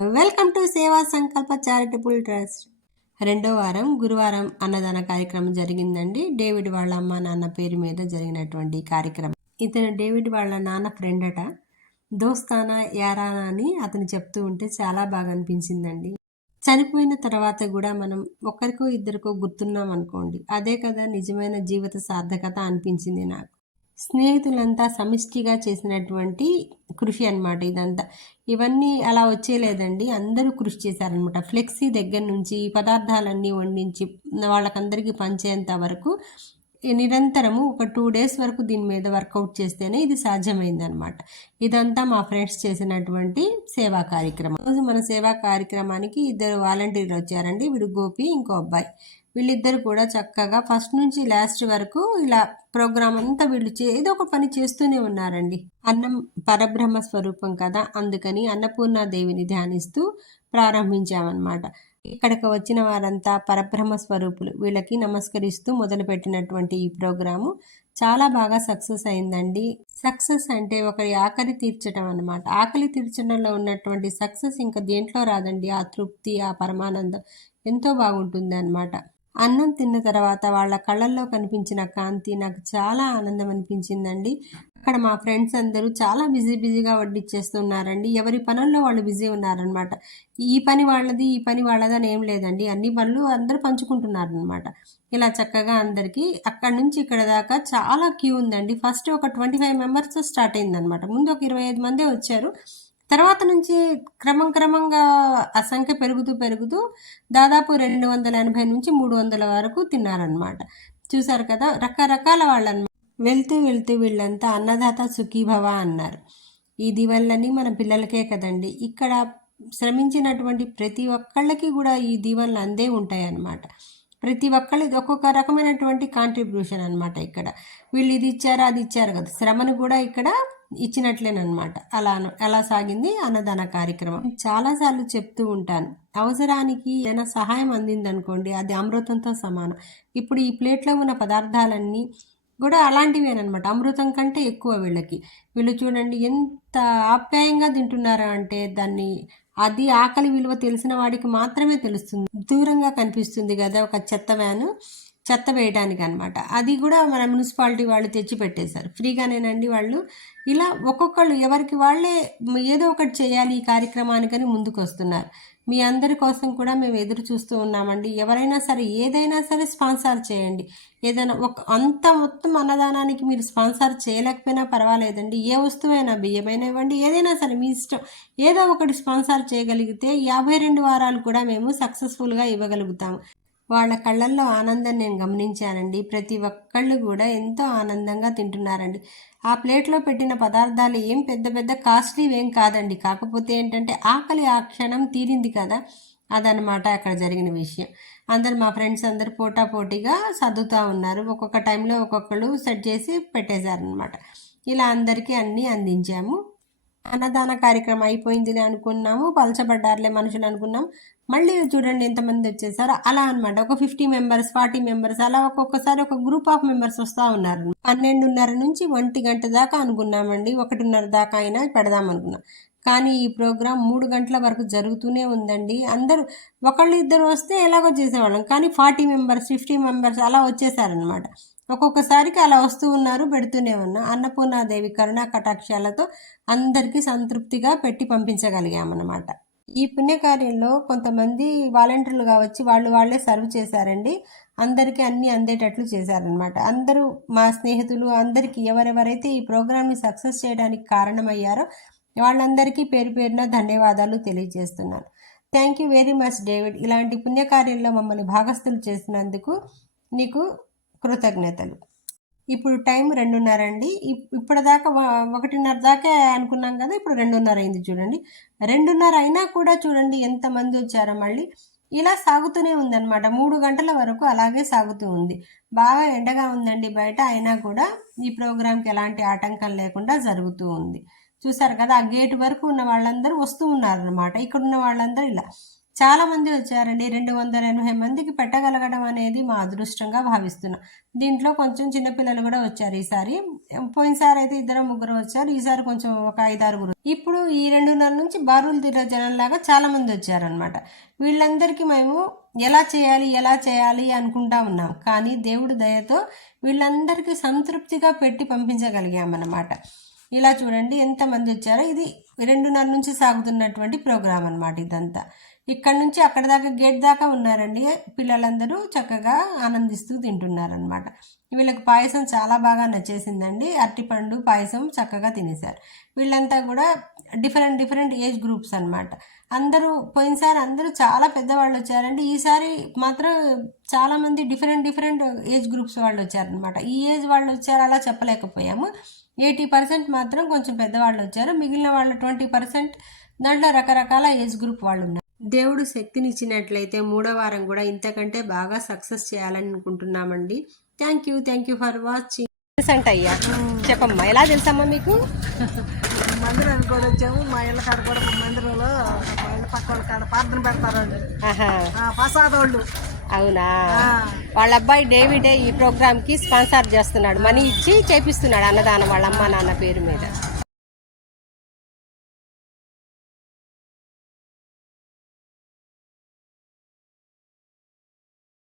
Welcome to సేవా సంకల్ప charitable trust రెండో వారం గురువారం అన్నదాన కార్యక్రమం జరిగిందండి. డేవిడ్ వాళ్ళ అమ్మ నాన్న పేరు మీద జరిగినటువంటి కార్యక్రమం. ఇతను డేవిడ్ వాళ్ళ నాన్న ఫ్రెండ్ అట. దోస్తానా యారానా అని అతను చెప్తూ ఉంటే చాలా బాగా అనిపించిందండి. చనిపోయిన తర్వాత కూడా మనం ఒకరికో ఇద్దరికో గుర్తున్నాం అనుకోండి అదే కదా నిజమైన జీవిత సార్థకత అనిపించింది నాకు. స్నేహితులంతా సమిష్టిగా చేసినటువంటి కృషి అనమాట ఇదంతా. ఇవన్నీ అలా వచ్చేలేదండి. అందరూ కృషి చేశారనమాట ఫ్లెక్సీ దగ్గర నుంచి పదార్థాలన్నీ వండించి వాళ్ళకందరికీ పంచేంత వరకు నిరంతరము ఒక టూ డేస్ వరకు దీని మీద వర్కౌట్ చేస్తేనే ఇది సాధ్యమైందనమాట ఇదంతా మా ఫ్రెండ్స్ చేసినటువంటి సేవా కార్యక్రమం. రోజు మన సేవా కార్యక్రమానికి ఇద్దరు వాలంటీర్లు వచ్చారండి. వీడు గోపి ఇంకో అబ్బాయి. వీళ్ళిద్దరు కూడా చక్కగా ఫస్ట్ నుంచి లాస్ట్ వరకు ఇలా ప్రోగ్రామ్ అంతా వీళ్ళు చే ఏదో ఒక పని చేస్తూనే ఉన్నారండి. అన్నం పరబ్రహ్మ స్వరూపం కదా అందుకని అన్నపూర్ణాదేవిని ధ్యానిస్తూ ప్రారంభించామన్నమాట. ఇక్కడికి వచ్చిన వారంతా పరబ్రహ్మ స్వరూపులు. వీళ్ళకి నమస్కరిస్తూ మొదలుపెట్టినటువంటి ఈ ప్రోగ్రాము చాలా బాగా సక్సెస్ అయిందండి. సక్సెస్ అంటే ఒకరి ఆకలి తీర్చడం అనమాట ఆకలి తీర్చడంలో ఉన్నటువంటి సక్సెస్ ఇంకా దేంట్లో రాదండి. ఆ తృప్తి ఆ పరమానందం ఎంతో బాగుంటుంది అనమాట అన్నం తిన్న తర్వాత వాళ్ళ కళ్ళల్లో కనిపించిన కాంతి నాకు చాలా ఆనందం అనిపించిందండి. అక్కడ మా ఫ్రెండ్స్ అందరూ చాలా బిజీ బిజీగా వడ్డిచ్చేస్తున్నారండి. ఎవరి పనుల్లో వాళ్ళు బిజీ ఉన్నారనమాట ఈ పని వాళ్ళది ఈ పని వాళ్ళది అని ఏం లేదండి. అన్ని పనులు అందరూ పంచుకుంటున్నారనమాట ఇలా చక్కగా అందరికీ అక్కడి నుంచి ఇక్కడ దాకా చాలా క్యూ ఉందండి. ఫస్ట్ ఒక ట్వంటీ ఫైవ్ మెంబర్స్ స్టార్ట్ అయిందనమాట ముందు ఒక ఇరవై ఐదు మందే వచ్చారు. తర్వాత నుంచి క్రమం క్రమంగా ఆ సంఖ్య పెరుగుతూ పెరుగుతూ దాదాపు రెండు వందల ఎనభై నుంచి మూడు వందల వరకు తిన్నారనమాట చూసారు కదా రకరకాల వాళ్ళని వెళ్తూ వెళ్తూ వీళ్ళంతా అన్నదాత సుఖీభవ అన్నారు. ఈ వల్లని మన పిల్లలకే కదండి. ఇక్కడ శ్రమించినటువంటి ప్రతి ఒక్కళ్ళకి కూడా ఈ దీవెనలు అందే ఉంటాయి అన్నమాట ప్రతి ఒక్కళ్ళకి ఒక్కొక్క రకమైనటువంటి కాంట్రిబ్యూషన్ అనమాట ఇక్కడ. వీళ్ళు ఇది ఇచ్చారు అది ఇచ్చారు కదా. శ్రమను కూడా ఇక్కడ ఇచ్చినట్లేనమాట అలా అలా సాగింది అన్నదాన కార్యక్రమం. చాలాసార్లు చెప్తూ ఉంటాను అవసరానికి ఏదైనా సహాయం అందిందనుకోండి అది అమృతంతో సమానం. ఇప్పుడు ఈ ప్లేట్లో ఉన్న పదార్థాలన్నీ కూడా అలాంటివేనమాట అమృతం కంటే ఎక్కువ వీళ్ళకి. వీళ్ళు చూడండి ఎంత ఆప్యాయంగా తింటున్నారా అంటే దాన్ని అది ఆకలి విలువ తెలిసిన వాడికి మాత్రమే తెలుస్తుంది. దూరంగా కనిపిస్తుంది కదా ఒక చెత్త వ్యాను చెత్త వేయడానికి అనమాట. అది కూడా మన మున్సిపాలిటీ వాళ్ళు తెచ్చి పెట్టేశారు. ఫ్రీగానేనండి వాళ్ళు. ఇలా ఒక్కొక్కళ్ళు ఎవరికి వాళ్ళే ఏదో ఒకటి చేయాలి ఈ కార్యక్రమానికని ముందుకు వస్తున్నారు మీ అందరి కోసం కూడా మేము ఎదురు చూస్తూ ఉన్నామండి. ఎవరైనా సరే ఏదైనా సరే స్పాన్సర్ చేయండి. ఏదైనా ఒక అంత మొత్తం అన్నదానానికి మీరు స్పాన్సర్ చేయలేకపోయినా పర్వాలేదండి. ఏ వస్తువైనా బియ్యమైనా ఇవ్వండి. ఏదైనా సరే మీ ఇష్టం. ఏదో ఒకటి స్పాన్సర్ చేయగలిగితే యాభై రెండు వారాలు కూడా మేము సక్సెస్ఫుల్గా ఇవ్వగలుగుతాము. వాళ్ళ కళ్ళల్లో ఆనందం నేను గమనించానండి. ప్రతి ఒక్కళ్ళు కూడా ఎంతో ఆనందంగా తింటున్నారండి. ఆ ప్లేట్లో పెట్టిన పదార్థాలు ఏం పెద్ద పెద్ద కాస్ట్లీ ఏం కాదండి. కాకపోతే ఏంటంటే ఆకలి ఆ క్షణం తీరింది కదా. అదనమాట అక్కడ జరిగిన విషయం. అందరు మా ఫ్రెండ్స్ అందరు పోటా పోటీగా సర్దుతూ ఉన్నారు. ఒక్కొక్క టైంలో ఒక్కొక్కళ్ళు సెట్ చేసి పెట్టేశారనమాట ఇలా అందరికీ అన్నీ అందించాము. అన్నదాన కార్యక్రమం అయిపోయిందిలే అనుకున్నాము పలచబడ్డారులే మనుషులు అనుకున్నాం. మళ్ళీ చూడండి ఎంతమంది వచ్చేసారు అలా అనమాట ఒక ఫిఫ్టీ మెంబర్స్ ఫార్టీ మెంబర్స్ అలా ఒక్కొక్కసారి ఒక గ్రూప్ ఆఫ్ మెంబర్స్ వస్తూ ఉన్నారు. పన్నెండున్నర నుంచి ఒంటి గంట దాకా అనుకున్నామండి. ఒకటిన్నర దాకా అయినా పెడదాం అనుకున్నాం. కానీ ఈ ప్రోగ్రాం మూడు గంటల వరకు జరుగుతూనే ఉందండి. అందరూ ఒకళ్ళు ఇద్దరు వస్తే ఎలాగో చేసేవాళ్ళం. కానీ ఫార్టీ మెంబర్స్ ఫిఫ్టీ మెంబర్స్ అలా వచ్చేసారనమాట ఒక్కొక్కసారికి అలా వస్తూ ఉన్నారు పెడుతూనే ఉన్నా. అన్నపూర్ణాదేవి కరుణా కటాక్షాలతో అందరికీ సంతృప్తిగా పెట్టి పంపించగలిగామన్నమాట. ఈ పుణ్యకార్యంలో కొంతమంది వాలంటీర్లుగా వచ్చి వాళ్ళు వాళ్ళే సర్వ్ చేశారండి. అందరికీ అన్నీ అందేటట్లు చేశారనమాట అందరూ మా స్నేహితులు అందరికీ ఎవరెవరైతే ఈ ప్రోగ్రామ్ని సక్సెస్ చేయడానికి కారణమయ్యారో వాళ్ళందరికీ పేరు పేరున ధన్యవాదాలు తెలియజేస్తున్నాను. Thank you very much David. ఇలాంటి పుణ్యకార్యంలో మమ్మల్ని భాగస్థులు చేసినందుకు నీకు కృతజ్ఞతలు. ఇప్పుడు టైం రెండున్నర అండి. ఇప్పటిదాకా ఒకటిన్నర దాకా అనుకున్నాం కదా ఇప్పుడు రెండున్నర అయింది చూడండి. రెండున్నర అయినా కూడా చూడండి ఎంతమంది వచ్చారో మళ్ళీ. ఇలా సాగుతూనే ఉందన్నమాట. మూడు గంటల వరకు అలాగే సాగుతూ ఉంది. బాగా ఎండగా ఉందండి బయట అయినా కూడా ఈ ప్రోగ్రాంకి ఎలాంటి ఆటంకం లేకుండా జరుగుతూ ఉంది. చూసారు కదా ఆ గేట్ వరకు ఉన్న వాళ్ళందరూ వస్తూ ఉన్నారనమాట ఇక్కడ ఉన్న వాళ్ళందరూ ఇలా చాలా మంది వచ్చారండి. రెండు వందల ఎనభై మందికి పెట్టగలగడం అనేది మా అదృష్టంగా భావిస్తున్నాం. దీంట్లో కొంచెం చిన్నపిల్లలు కూడా వచ్చారు ఈసారి. పోయినసారి అయితే ఇద్దరు ముగ్గురు వచ్చారు. ఈసారి కొంచెం ఒక ఐదారుగురు. ఇప్పుడు ఈ రెండు నెలల నుంచి బారులు తీర జనంలాగా చాలా మంది వచ్చారనమాట వీళ్ళందరికీ మేము ఎలా చేయాలి ఎలా చేయాలి అనుకుంటా ఉన్నాం. కానీ దేవుడి దయతో వీళ్ళందరికీ సంతృప్తిగా పెట్టి పంపించగలిగామన్నమాట ఇలా చూడండి ఎంతమంది వచ్చారో. ఇది రెండున్నర నుంచి సాగుతున్నటువంటి ప్రోగ్రామ్ అనమాట ఇదంతా. ఇక్కడ నుంచి అక్కడ దాకా గేట్ దాకా ఉన్నారండి. పిల్లలందరూ చక్కగా ఆనందిస్తూ తింటున్నారనమాట వీళ్ళకి పాయసం చాలా బాగా నచ్చేసిందండి. అరటిపండు పాయసం చక్కగా తినేశారు. వీళ్ళంతా కూడా డిఫరెంట్ డిఫరెంట్ ఏజ్ గ్రూప్స్ అన్నమాట. అందరూ పోయినసారి అందరూ చాలా పెద్దవాళ్ళు వచ్చారండి. ఈసారి మాత్రం చాలామంది డిఫరెంట్ డిఫరెంట్ ఏజ్ గ్రూప్స్ వాళ్ళు వచ్చారనమాట ఈ ఏజ్ వాళ్ళు వచ్చారు అలా చెప్పలేకపోయాము. ఎయిటీ పర్సెంట్ మాత్రం కొంచెం పెద్దవాళ్ళు వచ్చారు. మిగిలిన వాళ్ళు ట్వంటీ పర్సెంట్ దాంట్లో రకరకాల ఏజ్ గ్రూప్ వాళ్ళు ఉన్నారు. దేవుడు శక్తినిచ్చినట్లయితే మూడో వారం కూడా ఇంతకంటే బాగా సక్సెస్ చేయాలని అనుకుంటున్నామండి. Thank you thank you for watching అయ్యా చెప్పమ్మా ఎలా తెలుసమ్మా మీకు? మందిరానికి కూడా వచ్చాము మా ఇళ్ళ కాడ కూడా మందిరంలో మా ఇళ్ళ పక్క వాళ్ళ కాడ ప్రార్థన పెడతారు వాళ్ళు ఆహా. ఆ, ప్రసాద్ వాళ్ళు అవునా వాళ్ళ అబ్బాయి డేవిడే ఈ ప్రోగ్రామ్కి స్పాన్సర్ చేస్తున్నాడు మనీ ఇచ్చి చేపిస్తున్నాడు అన్నదానం వాళ్ళ అమ్మ నాన్న పేరు మీద.